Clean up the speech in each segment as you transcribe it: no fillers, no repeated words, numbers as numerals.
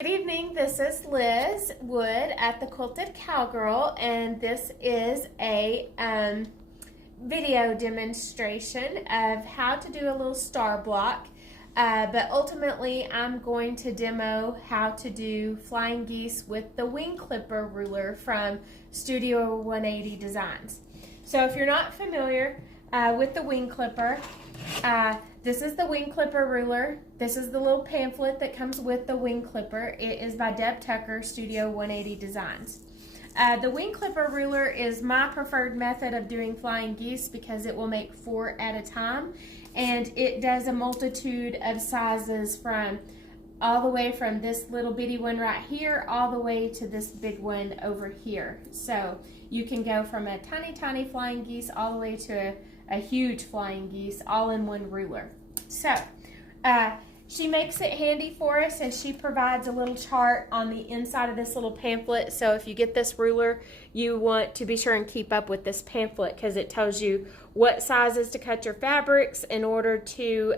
Good evening, this is Liz Wood at the Quilted Cowgirl, and this is a video demonstration of how to do a little star block, but ultimately I'm going to demo how to do flying geese with the wing clipper ruler from Studio 180 Designs. So if you're not familiar with the wing clipper, this is the wing clipper ruler. This is the little pamphlet that comes with the wing clipper. It is by Deb Tucker, Studio 180 Designs. The wing clipper ruler is my preferred method of doing flying geese because it will make 4 at a time, and it does a multitude of sizes from all the way from this little bitty one right here all the way to this big one over here. So you can go from a tiny flying geese all the way to a huge flying geese all in one ruler. So she makes it handy for us, and she provides a little chart on the inside of this little pamphlet. So if you get this ruler, you want to be sure and keep up with this pamphlet because it tells you what sizes to cut your fabrics in order to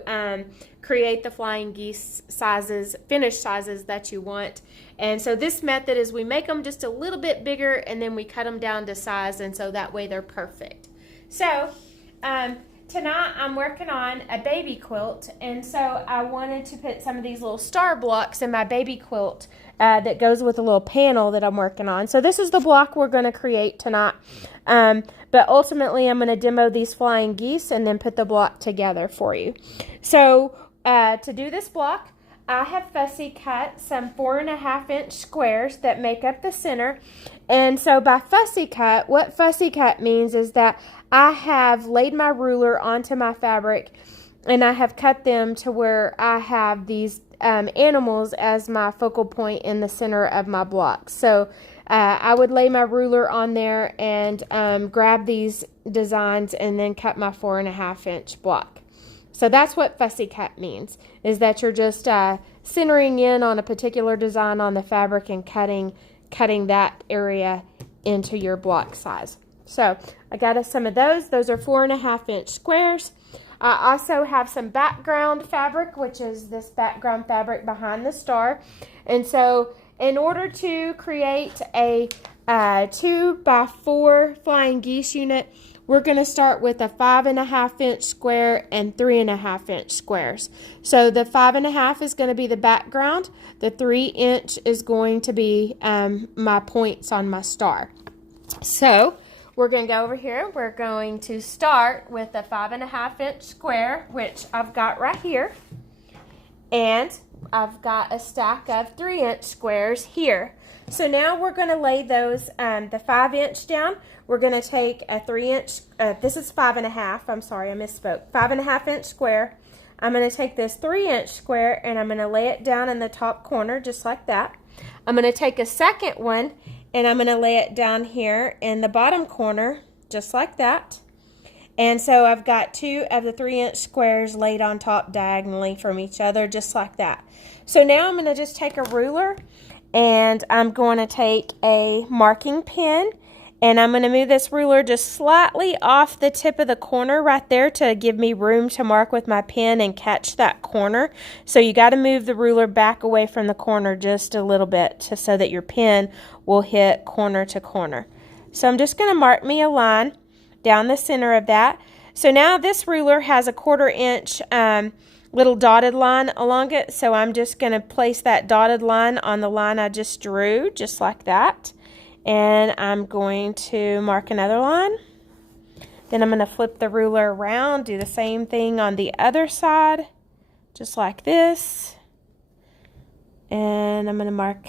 create the flying geese sizes, finished sizes that you want. And so this method is we make them just a little bit bigger and then we cut them down to size, and so that way they're perfect. So tonight I'm working on a baby quilt, and so I wanted to put some of these little star blocks in my baby quilt that goes with a little panel that I'm working on. So this is the block we're going to create tonight, but ultimately I'm going to demo these flying geese and then put the block together for you. So to do this block, I have fussy cut some 4.5-inch squares that make up the center. And so by fussy cut, what fussy cut means is that I have laid my ruler onto my fabric and I have cut them to where I have these animals as my focal point in the center of my block. So I would lay my ruler on there and grab these designs and then cut my 4.5-inch block. So that's what fussy cut means, is that you're just centering in on a particular design on the fabric and cutting that area into your block size. So I got us some of those. Those are 4.5-inch squares. I also have some background fabric, which is this background fabric behind the star. And so in order to create a 2x4 flying geese unit, we're going to start with a 5.5-inch square and 3.5-inch squares. So the 5.5 is going to be the background. The 3-inch is going to be my points on my star. So we're going to go over here. We're going to start with a 5.5-inch square, which I've got right here. And I've got a stack of 3-inch squares here. So now we're going to lay those, the 5-inch down. We're going to take a 3-inch, this is 5.5, I'm sorry, I misspoke, 5.5-inch square. I'm going to take this 3-inch square and I'm going to lay it down in the top corner just like that. I'm going to take a second one and I'm going to lay it down here in the bottom corner just like that. And so I've got 2 of the 3-inch squares laid on top diagonally from each other just like that. So now I'm going to just take a ruler and I'm going to take a marking pen and I'm going to move this ruler just slightly off the tip of the corner right there to give me room to mark with my pen and catch that corner. So you got to move the ruler back away from the corner just a little bit so that your pen will hit corner to corner. So I'm just going to mark me a line down the center of that. So now this ruler has a 1/4-inch little dotted line along it. So I'm just going to place that dotted line on the line I just drew, just like that. And I'm going to mark another line. Then I'm going to flip the ruler around, do the same thing on the other side, just like this. And I'm going to mark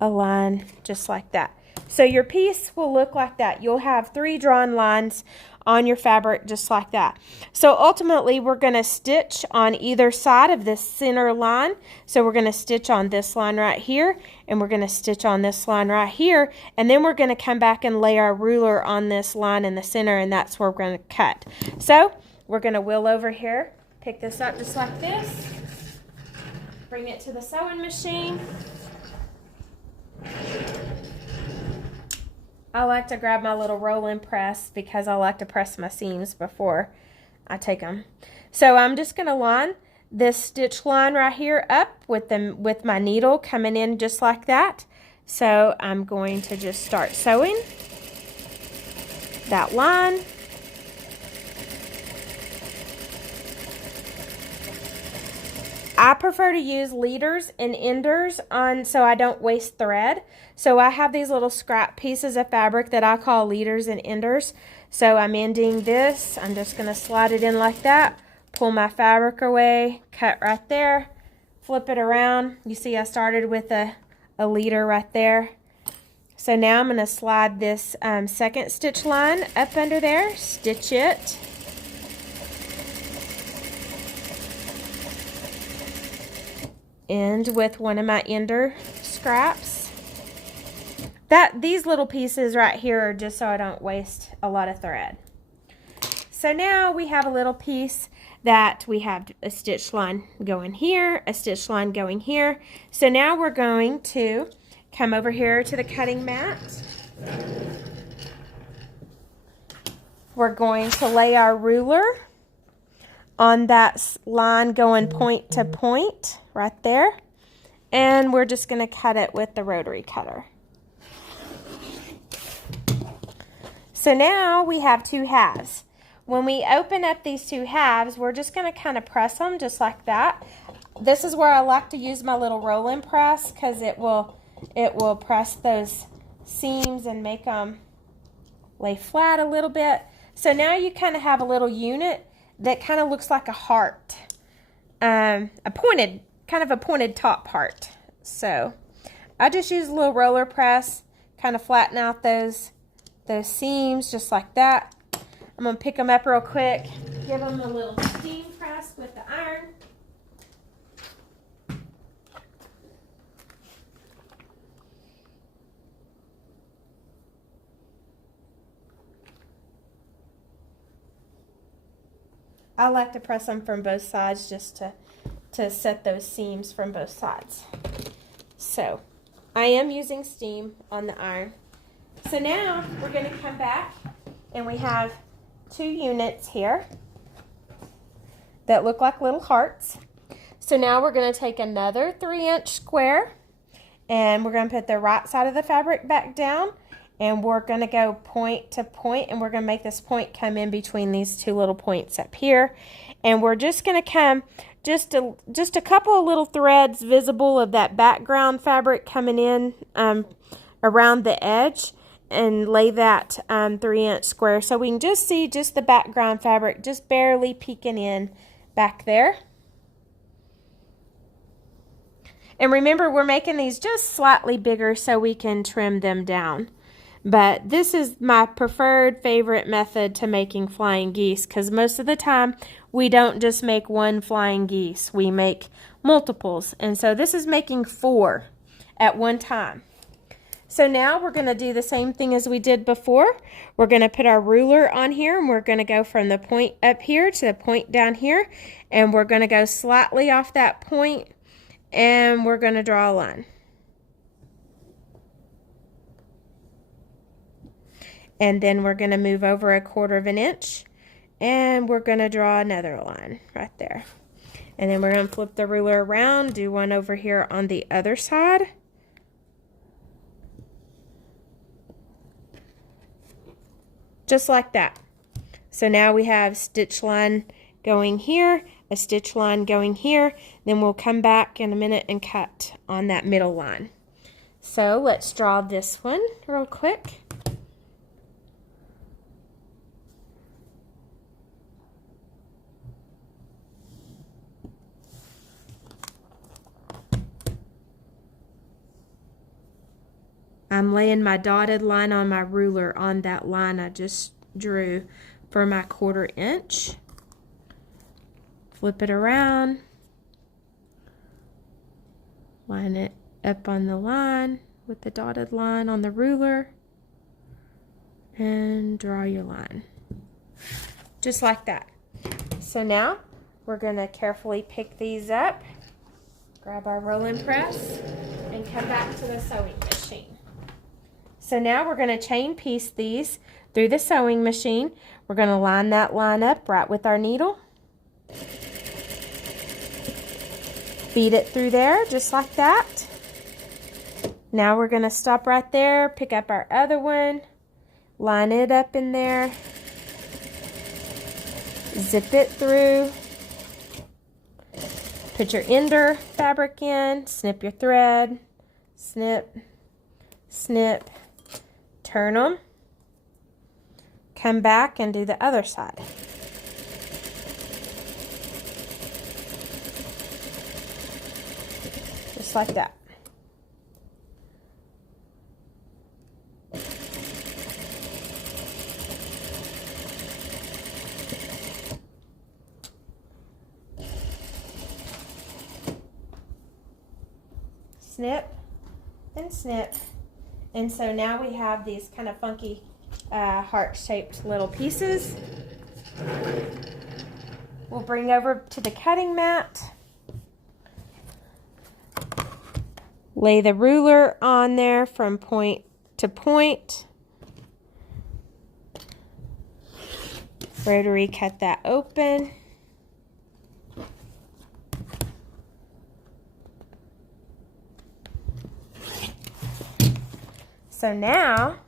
a line just like that. So your piece will look like that. You'll have 3 drawn lines on your fabric just like that. So ultimately we're going to stitch on either side of this center line. So we're going to stitch on this line right here, and we're going to stitch on this line right here, and then we're going to come back and lay our ruler on this line in the center, and that's where we're going to cut. So we're going to wheel over here, pick this up just like this, bring it to the sewing machine. I like to grab my little roll-in press because I like to press my seams before I take them. So I'm just going to line this stitch line right here up with my needle coming in just like that. So I'm going to just start sewing that line. I prefer to use leaders and enders on so I don't waste thread. So I have these little scrap pieces of fabric that I call leaders and enders. So I'm ending this. I'm just going to slide it in like that, pull my fabric away, cut right there, flip it around. You see I started with a leader right there. So now I'm going to slide this second stitch line up under there, stitch it. End with one of my ender scraps. These little pieces right here are just so I don't waste a lot of thread. So now we have a little piece that we have a stitch line going here, a stitch line going here. So now we're going to come over here to the cutting mat. We're going to lay our ruler on that line going point to point right there, and we're just going to cut it with the rotary cutter. So now we have two halves. When we open up these two halves, we're just going to kind of press them just like that. This is where I like to use my little rolling press because it will press those seams and make them lay flat a little bit. So now you kind of have a little unit that kind of looks like a heart, kind of a pointed top heart. So I just use a little roller press, kind of flatten out those seams just like that. I'm going to pick them up real quick, give them a little steam press with the iron. I like to press them from both sides just to set those seams from both sides. So I am using steam on the iron. So now we're going to come back and we have two units here that look like little hearts. So now we're going to take another 3-inch square and we're going to put the right side of the fabric back down, and we're going to go point to point, and we're going to make this point come in between these two little points up here. And we're just going to come just a couple of little threads visible of that background fabric coming in around the edge, and lay that 3-inch square so we can just see just the background fabric just barely peeking in back there. And remember, we're making these just slightly bigger so we can trim them down. But this is my preferred favorite method to making flying geese, because most of the time we don't just make one flying geese, we make multiples. And so this is making 4 at one time. So now we're going to do the same thing as we did before. We're going to put our ruler on here, and we're going to go from the point up here to the point down here, and we're going to go slightly off that point, and we're going to draw a line. And then we're going to move over 1/4 inch, and we're going to draw another line right there. And then we're going to flip the ruler around, do one over here on the other side. Just like that. So now we have stitch line going here, a stitch line going here, then we'll come back in a minute and cut on that middle line. So let's draw this one real quick. I'm laying my dotted line on my ruler on that line I just drew for my 1/4 inch. Flip it around, line it up on the line with the dotted line on the ruler, and draw your line. Just like that. So now we're going to carefully pick these up, grab our rolling press, and come back to the sewing machine. So now we're going to chain piece these through the sewing machine. We're going to line that line up right with our needle. Feed it through there just like that. Now we're going to stop right there, pick up our other one, line it up in there, zip it through, put your ender fabric in, snip your thread, snip, snip, turn them, come back and do the other side. Just like that. Snip and snip. And so now we have these kind of funky heart-shaped little pieces. We'll bring over to the cutting mat. Lay the ruler on there from point to point. Rotary cut that open. So now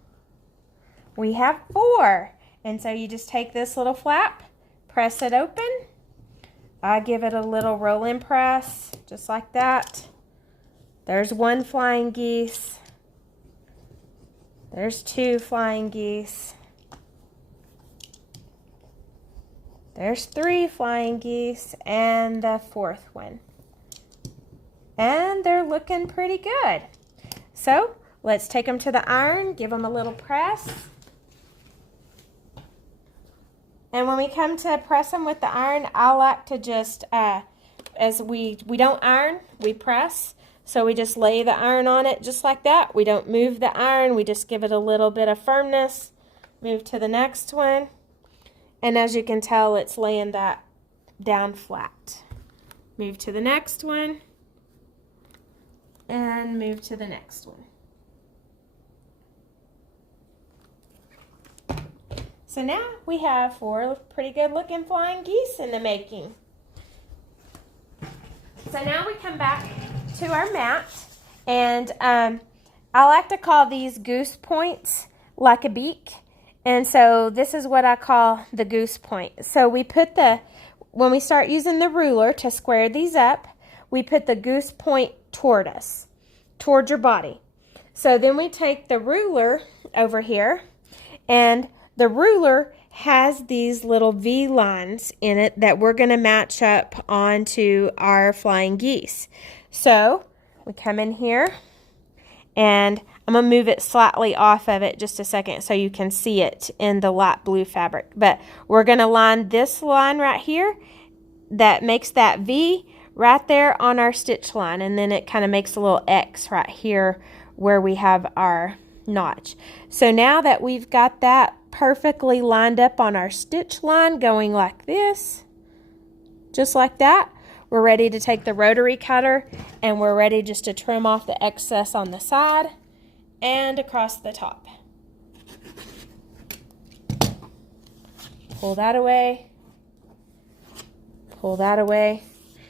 we have 4. And so you just take this little flap, press it open. I give it a little roll-in press, just like that. There's 1 flying geese. There's 2 flying geese. There's 3 flying geese and the 4th one. And they're looking pretty good. So let's take them to the iron, give them a little press. And when we come to press them with the iron, I like to just, as we don't iron, we press. So we just lay the iron on it just like that. We don't move the iron, we just give it a little bit of firmness. Move to the next one. And as you can tell, it's laying that down flat. Move to the next one. And move to the next one. So now we have 4 pretty good looking flying geese in the making. So now we come back to our mat, and I like to call these goose points like a beak. And so this is what I call the goose point. So we put when we start using the ruler to square these up, we put the goose point toward us, toward your body. So then we take the ruler over here, and the ruler has these little V lines in it that we're going to match up onto our flying geese. So we come in here, and I'm going to move it slightly off of it just a second so you can see it in the light blue fabric. But we're going to line this line right here that makes that V right there on our stitch line, and then it kind of makes a little X right here where we have our notch. So now that we've got that perfectly lined up on our stitch line going like this, just like that, we're ready to take the rotary cutter, and we're ready just to trim off the excess on the side and across the top. Pull that away, pull that away.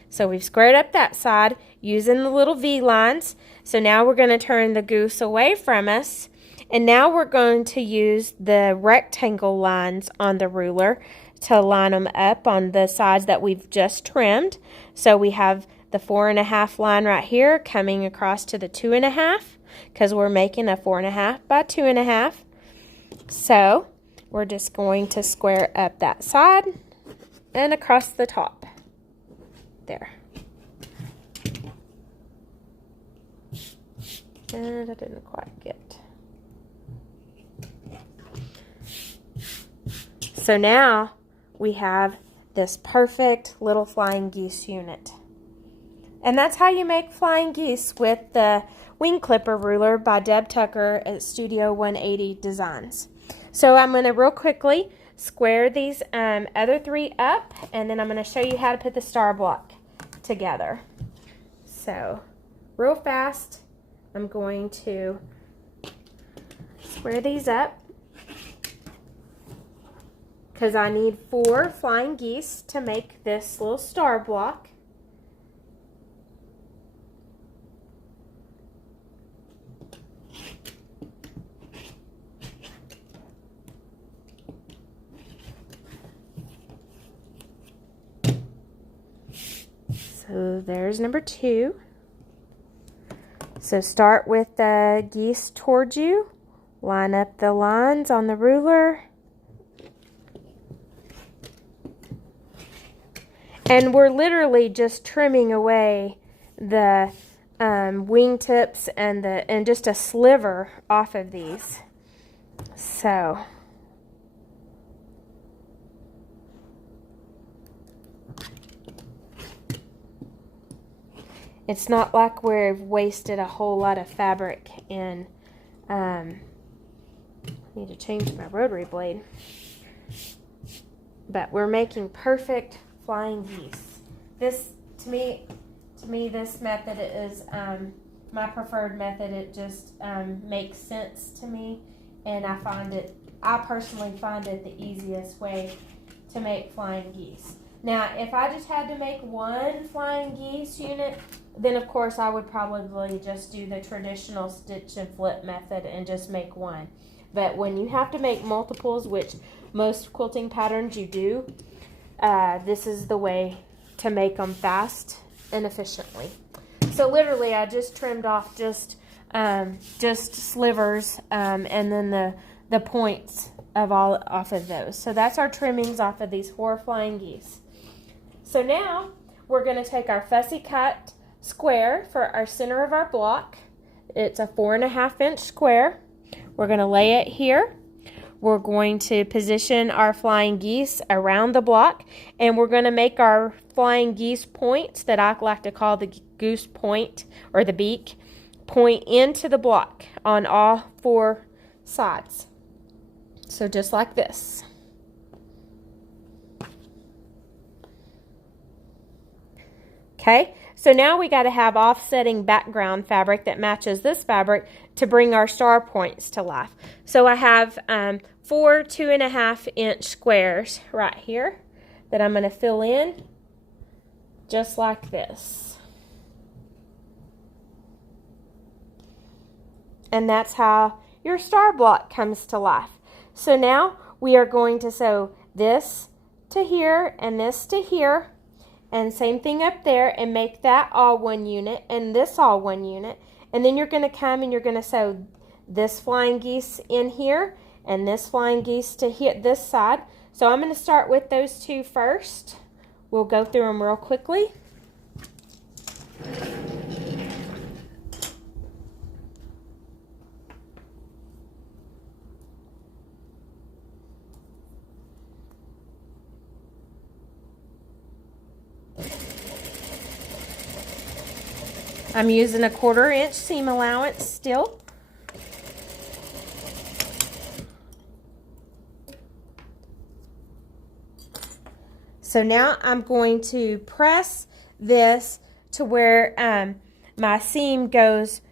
So we've squared up that side using the little V lines. So now we're going to turn the goose away from us. And now we're going to use the rectangle lines on the ruler to line them up on the sides that we've just trimmed. So we have the 4.5 line right here coming across to the 2.5, because we're making a 4.5 by 2.5. So we're just going to square up that side and across the top. There. And I didn't quite get. So now we have this perfect little flying geese unit. And that's how you make flying geese with the wing clipper ruler by Deb Tucker at Studio 180 Designs. So I'm going to real quickly square these other 3 up, and then I'm going to show you how to put the star block together. So real fast, I'm going to square these up, because I need 4 flying geese to make this little star block. So there's number 2. So start with the geese towards you. Line up the lines on the ruler. And we're literally just trimming away the wingtips and just a sliver off of these. So it's not like we've wasted a whole lot of fabric in. I need to change my rotary blade. But we're making perfect flying geese. This, to me, this method is my preferred method. It just makes sense to me, and I personally find it the easiest way to make flying geese. Now, if I just had to make one flying geese unit, then of course I would probably just do the traditional stitch and flip method and just make one. But when you have to make multiples, which most quilting patterns you do, this is the way to make them fast and efficiently. So literally I just trimmed off just slivers and then the points off of those. So that's our trimmings off of these 4 flying geese. So now we're going to take our fussy cut square for our center of our block. It's a 4.5 inch square. We're going to lay it here. We're going to position our flying geese around the block, and we're going to make our flying geese points that I like to call the goose point or the beak point into the block on all 4 sides. So just like this. Okay, so now we got to have offsetting background fabric that matches this fabric to bring our star points to life. So I have 4 2.5 inch squares right here that I'm going to fill in just like this. And that's how your star block comes to life. So now we are going to sew this to here and this to here. And same thing up there, and make that all one unit and this all one unit. And then you're going to come and you're going to sew this flying geese in here and this flying geese to hit this side. So I'm going to start with those 2 first. We'll go through them real quickly. I'm using a 1/4 inch seam allowance still. So now I'm going to press this to where my seam goes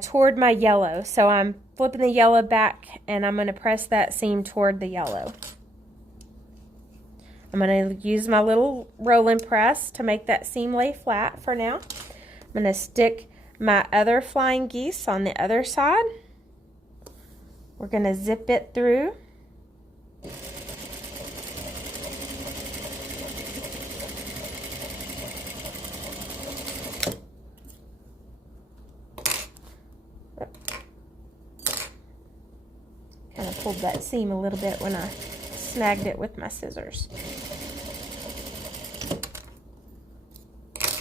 toward my yellow. So I'm flipping the yellow back and I'm going to press that seam toward the yellow. I'm going to use my little rolling press to make that seam lay flat for now. I'm going to stick my other flying geese on the other side. We're going to zip it through. Kind of pulled that seam a little bit when I snagged it with my scissors.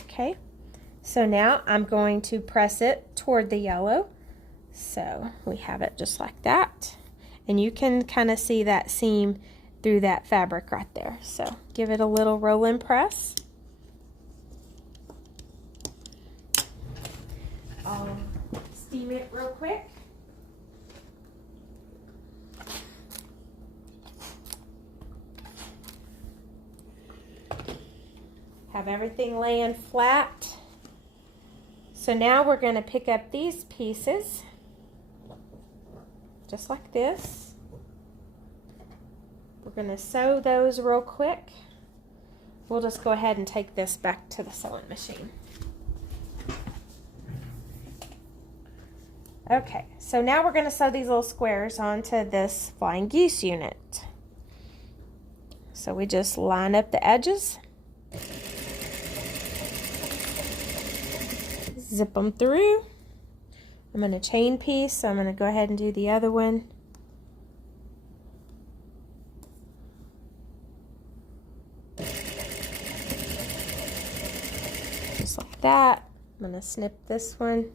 Okay. So now I'm going to press it toward the yellow. So we have it just like that. And you can kind of see that seam through that fabric right there. So give it a little roll and press. I'll steam it real quick. Have everything laying flat. So now we're going to pick up these pieces, just like this. We're going to sew those real quick. We'll just go ahead and take this back to the sewing machine. Okay, so now we're going to sew these little squares onto this flying geese unit. So we just line up the edges. zip them through. I'm going to chain piece, so I'm going to go ahead and do the other one. Just like that. I'm going to snip this one.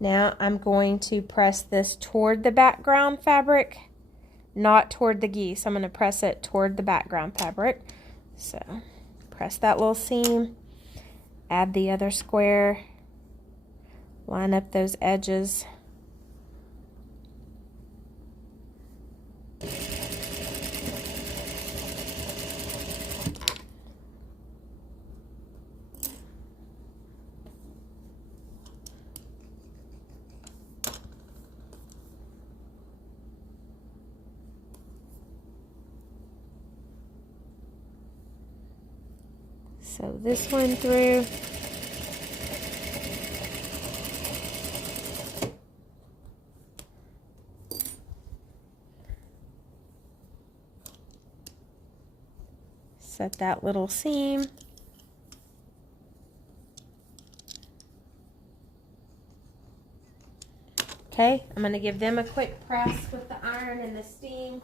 Now I'm going to press this toward the background fabric, not toward the geese. I'm going to press it toward the background fabric. So press that little seam, add the other square, line up those edges. So this one through. Set that little seam. Okay, I'm going to give them a quick press with the iron and the steam.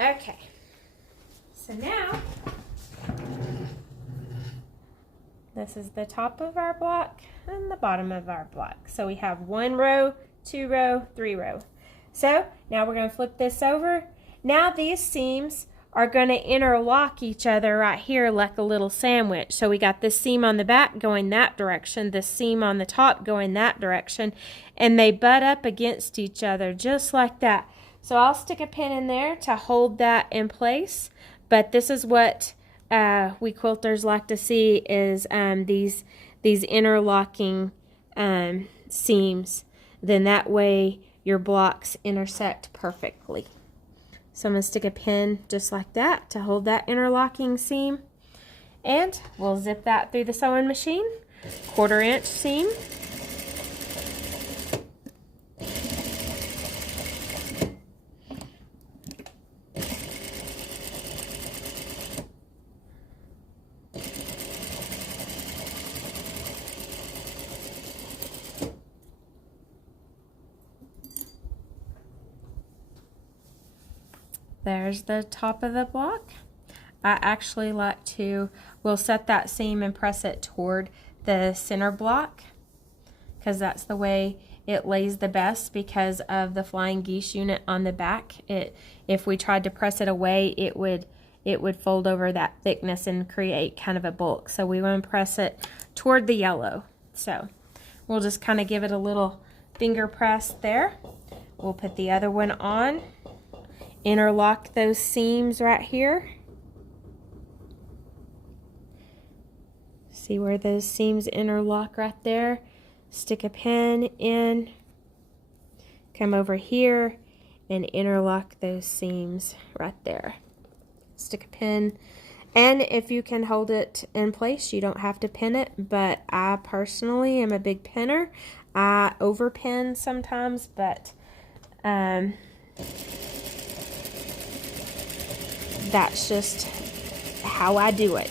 Okay, so now this is the top of our block and the bottom of our block. So we have 1 row, 2 row, 3 row. So now we're going to flip this over. Now these seams are going to interlock each other right here like a little sandwich. So we got this seam on the back going that direction, this seam on the top going that direction, and they butt up against each other just like that. So I'll stick a pin in there to hold that in place, but this is what we quilters like to see is these interlocking seams. Then that way your blocks intersect perfectly. So I'm going to stick a pin just like that to hold that interlocking seam, and we'll zip that through the sewing machine. 1/4 inch seam. There's the top of the block. I actually like to, we'll set that seam and press it toward the center block because that's the way it lays the best because of the flying geese unit on the back. If we tried to press it away, it would fold over that thickness and create kind of a bulk. So we want to press it toward the yellow. So we'll just kind of give it a little finger press there. We'll put the other one on. Interlock those seams right here. See where those seams interlock right there? Stick a pin in, come over here and interlock those seams right there. Stick a pin, and if you can hold it in place, you don't have to pin it, but I personally am a big pinner. I overpin sometimes, but that's just how I do it.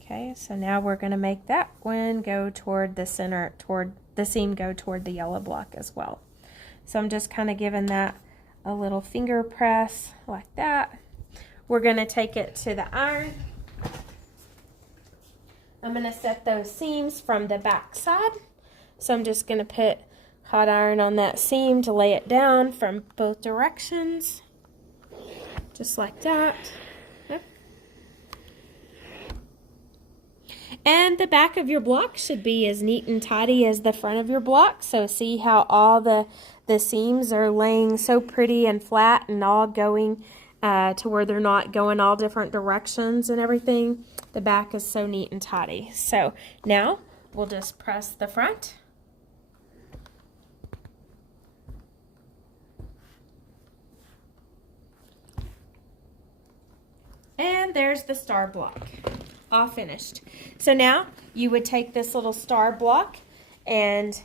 Okay, so now we're going to make that one go toward the center, toward the seam go toward the yellow block as well. So I'm just kind of giving that a little finger press like that. We're going to take it to the iron. I'm going to set those seams from the back side. So I'm just going to put hot iron on that seam to lay it down from both directions. Just like that. Yep. And the back of your block should be as neat and tidy as the front of your block. So see how all the seams are laying so pretty and flat and all going to where they're not going all different directions and everything. The back is so neat and tidy. So now we'll just press the front. there's the star block, all finished. So now you would take this little star block and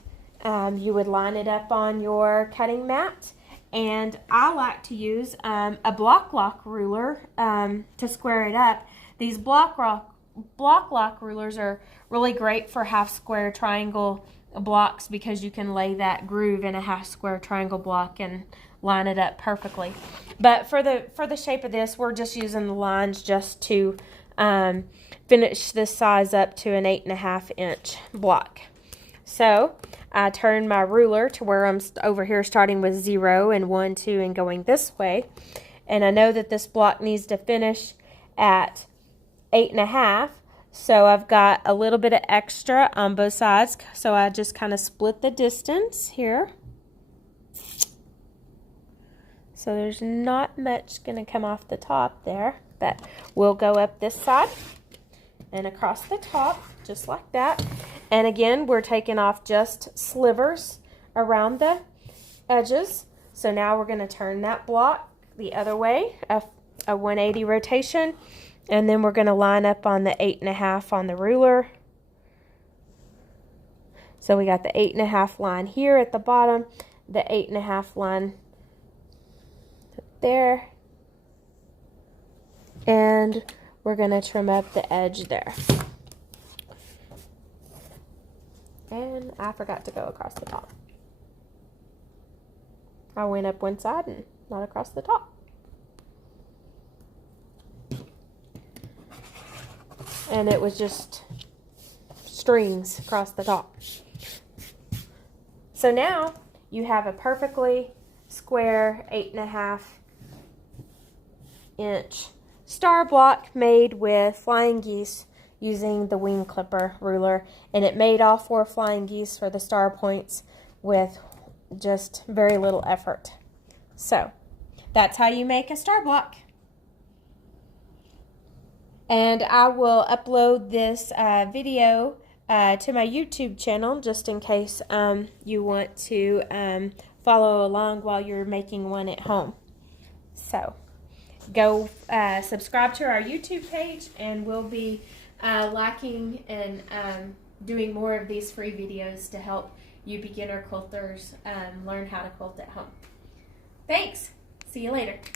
you would line it up on your cutting mat. And I like to use a block lock ruler to square it up. These block lock rulers are really great for half square triangle blocks because you can lay that groove in a half square triangle block and line it up perfectly. But for the shape of this, we're just using the lines just to finish this size up to an 8.5 inch block. So I turn my ruler to where I'm over here starting with 0 and 1, 2 and going this way. And I know that this block needs to finish at 8.5. So I've got a little bit of extra on both sides. So I just kind of split the distance here. So there's not much going to come off the top there, but we'll go up this side and across the top, just like that. And again, we're taking off just slivers around the edges. So now we're going to turn that block the other way, a 180 rotation. And then we're going to line up on the 8.5 on the ruler. So we got the 8.5 line here at the bottom, the 8.5 line there. And we're going to trim up the edge there. And I forgot to go across the top. I went up one side and not across the top. And it was just strings across the top. So now you have a perfectly square 8.5 inch star block made with flying geese using the wing clipper ruler, and it made all 4 flying geese for the star points with just very little effort. So that's how you make a star block. And I will upload this video to my YouTube channel just in case you want to follow along while you're making one at home. So go subscribe to our YouTube page, and we'll be liking and doing more of these free videos to help you beginner quilters learn how to quilt at home. Thanks. See you later.